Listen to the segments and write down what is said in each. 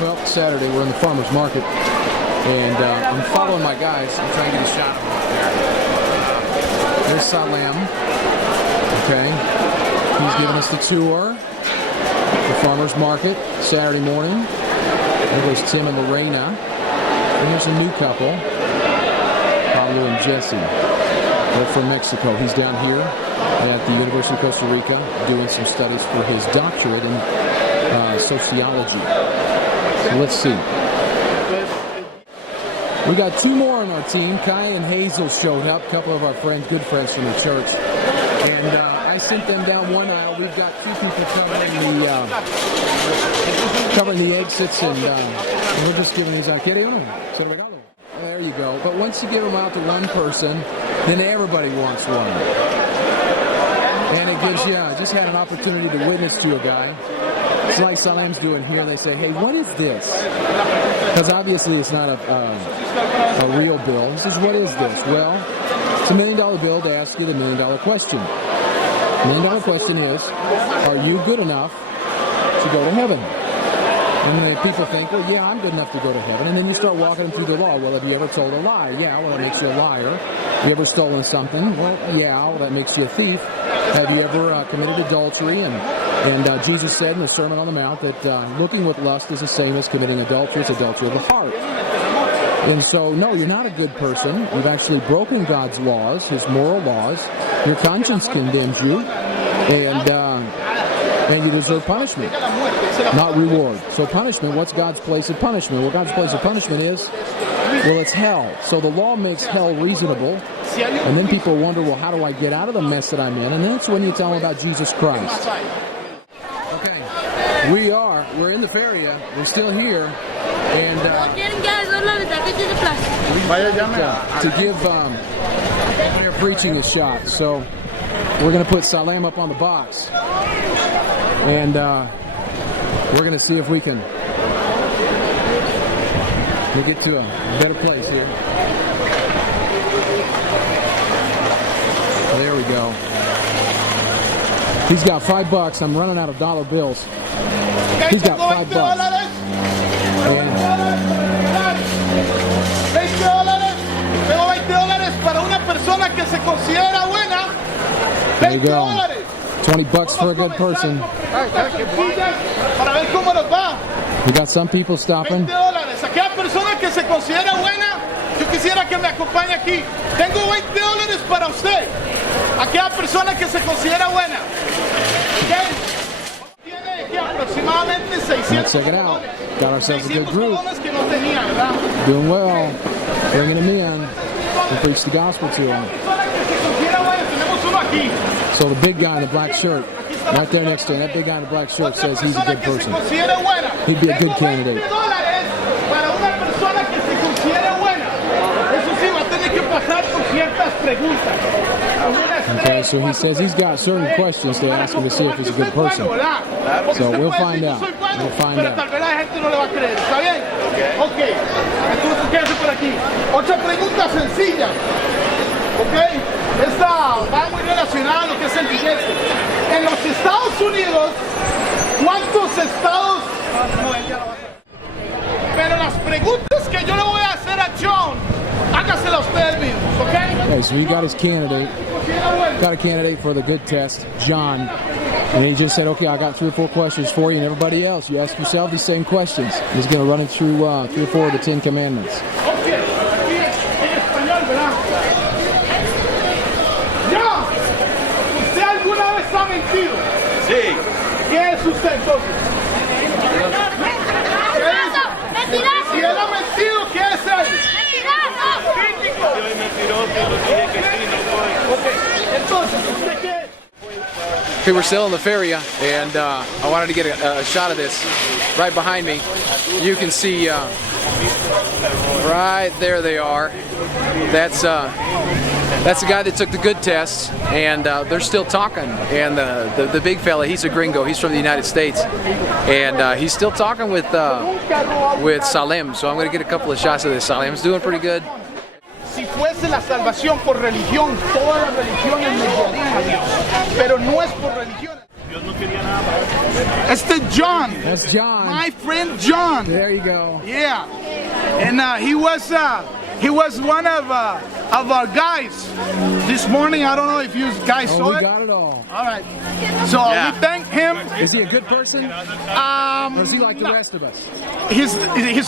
Well, Saturday we're in the farmer's market, and I'm following my guys. I'm trying to get a shot of them up there. There's Salem. Okay, he's giving us the tour. The farmer's market Saturday morning. There goes Tim and Lorena. And here's a new couple, Pablo and Jesse. They're from Mexico. He's down here at the University of Costa Rica doing some studies for his doctorate in sociology. So let's see. We got two more on our team. Kai and Hazel showed up, a couple of our friends, good friends from the church. And I sent them down one aisle. We've got two people covering the exits, and we're just giving these out. There you go. But once you give them out to one person, then everybody wants one. And it gives you, just had an opportunity to witness to a guy. It's like Salem's doing here. They say, hey, what is this? Because obviously it's not a real bill. He says, what is this? Well, it's $1 million bill to ask you the $1 million question. $1 million question is, are you good enough to go to heaven? And then people think, well, yeah, I'm good enough to go to heaven. And then you start walking them through the law. Well, have you ever told a lie? Yeah, well, that makes you a liar. Have you ever stolen something? Well, yeah, well, that makes you a thief. Have you ever committed adultery? And Jesus said in the Sermon on the Mount that looking with lust is the same as committing adultery. It's adultery of the heart. And so, no, you're not a good person. You've actually broken God's laws, His moral laws. Your conscience condemns you, and you deserve punishment, not reward. So punishment, what's God's place of punishment? Well, God's place of punishment is, well, it's hell. So the law makes hell reasonable, and then people wonder, well, how do I get out of the mess that I'm in? And that's when you tell them about Jesus Christ. Okay, we're in the feria, we're still here, and to give your preaching a shot. So we're going to put Salem up on the box, and we're going to see if we can get to a better place here. There we go. He's got $5. I'm running out of dollar bills. He's got $5. There you go. $20 for a good person. We got some people stopping. Aquella persona que se considera buena, yo quisiera que me acompañe aquí. Tengo $20 para usted. Aquella persona que se considera buena. ¿Okay? Tiene aquí aproximadamente 600. Let's check it out. Got ourselves a good group. Doing well. Bringing them in. We preach the gospel to them. So the big guy in the black shirt, right there next to him, that big guy in the black shirt says he's a good person. He'd be a good candidate. Okay, so he says he's got certain questions to ask him to see if he's a good person. So we'll find out. We'll find out. Okay, entonces quédese por aquí. Otra pregunta sencilla. Okay, esta va muy relacionada a lo que es el billete. En los Estados Unidos, ¿cuántos estados? Pero las preguntas que yo le voy a hacer a John, hágasela ustedes mismos, okay? Okay, so he got his candidate. Got a candidate for the good test, John. And he just said, okay, I got 3 or 4 questions for you, and everybody else, you ask yourself these same questions. He's going to run it through 3 or 4 of the 10 Commandments. Okay, en español, ¿verdad? John, ¿usted alguna vez ha mentido? Sí. ¿Qué es usted entonces? ¡Mentiroso! Si él ha mentido, ¿qué es él? ¡Mentiroso! Soy mentiroso, no dije que sí, no soy. Okay, entonces, ¿usted qué es? Okay, we're still in the feria, and I wanted to get a shot of this right behind me. You can see right there they are. That's the guy that took the good test, and they're still talking. And the big fella, he's a gringo. He's from the United States, and he's still talking with Salem. So I'm going to get a couple of shots of this. Salem's doing pretty good. Si fuese la salvación por religión, todas las religiones me llevarían a Dios, pero no es por religión. Dios no quería nada para Este John. That's John. My friend John. There you go. Yeah. And he was one of our guys this morning. I don't know if you guys saw We it. got it all. All right. So we thank him. Is he a good person? Or is he like the no. rest of us? He's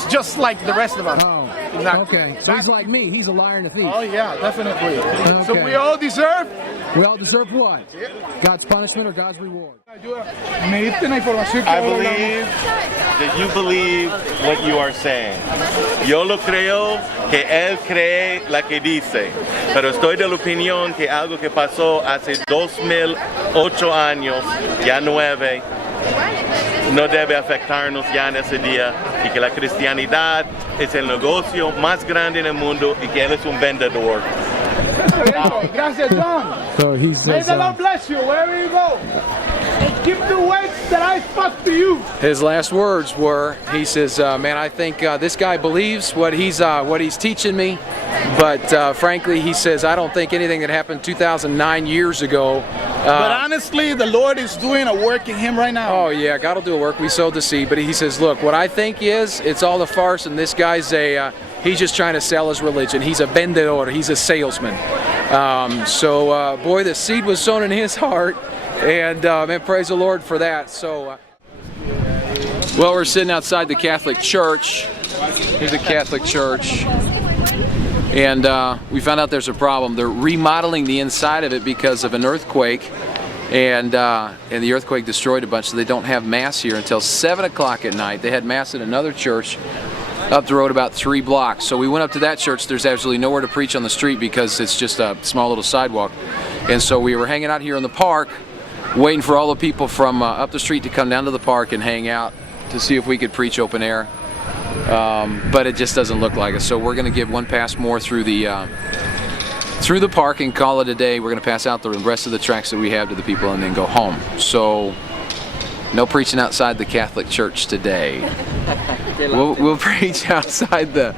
just like the rest of us. Oh, Exactly. okay. So he's like me. He's a liar and a thief. Oh yeah, definitely. So Okay. we all deserve. We all deserve what? God's punishment or God's reward? Me diste una información que I believe that you believe what you are saying. Yo lo creo que él cree la que dice, pero estoy de la opinión que algo que pasó hace 2008 años, ya 9, no debe afectarnos ya en ese día y que la cristianidad es el negocio más grande en el mundo y que él es un vendedor. Gracias, John. So he May says, the Lord bless you wherever you go. And keep the words that I spoke to you. his last words were, he says, man, I think this guy believes what he's teaching me, but frankly, he says, I don't think anything that happened 2009 years ago. But honestly, the Lord is doing a work in him right now. Oh yeah, God will do a work. We sowed the seed, but he says, look, what I think is, it's all a farce, and this guy's he's just trying to sell his religion. He's a vendedor. He's a salesman. Boy, the seed was sown in his heart, and man, praise the Lord for that. So, well, we're sitting outside the Catholic Church. Here's a Catholic church, and we found out there's a problem. They're remodeling the inside of it because of an earthquake, and the earthquake destroyed a bunch, so they don't have Mass here until 7 o'clock at night. They had Mass at another church up the road about 3 blocks. So we went up to that church. There's absolutely nowhere to preach on the street because it's just a small little sidewalk. And so we were hanging out here in the park, waiting for all the people from up the street to come down to the park and hang out to see if we could preach open air. But it just doesn't look like it. So we're going to give one pass more through the park and call it a day. We're going to pass out the rest of the tracts that we have to the people and then go home. So no preaching outside the Catholic Church today. We'll preach outside the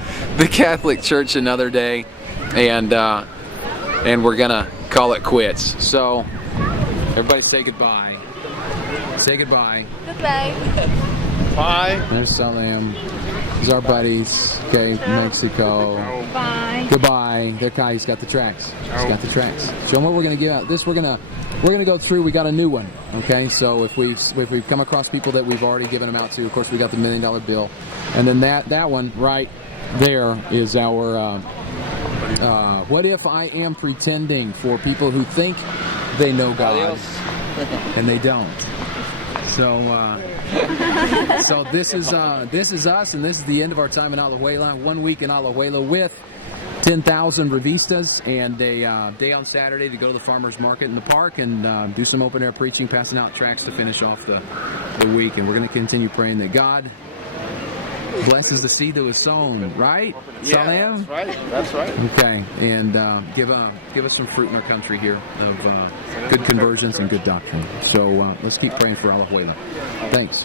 Catholic Church another day, and we're gonna call it quits. So everybody say goodbye. Say goodbye. Goodbye. Bye. There's Salem. There's our buddies. Okay, Mexico. Bye. Goodbye. There, Kai. He's got the tracks. He's got the tracks. Show them what we're gonna give out. This we're gonna go through. We got a new one. Okay, so if we've come across people that we've already given them out to, of course we got the $1 million bill, and then that one right there is our what if I am pretending, for people who think they know God and they don't. So so this is us, and this is the end of our time in Alajuela. 1 week in Alajuela with 10,000 revistas, and a day on Saturday to go to the farmers market in the park and do some open air preaching, passing out tracts to finish off the week. And we're going to continue praying that God blesses the seed that was sown, right? Yeah, Salem? that's right. That's right. Okay, and give us some fruit in our country here of good conversions and good doctrine. So let's keep praying for Alajuela. Thanks.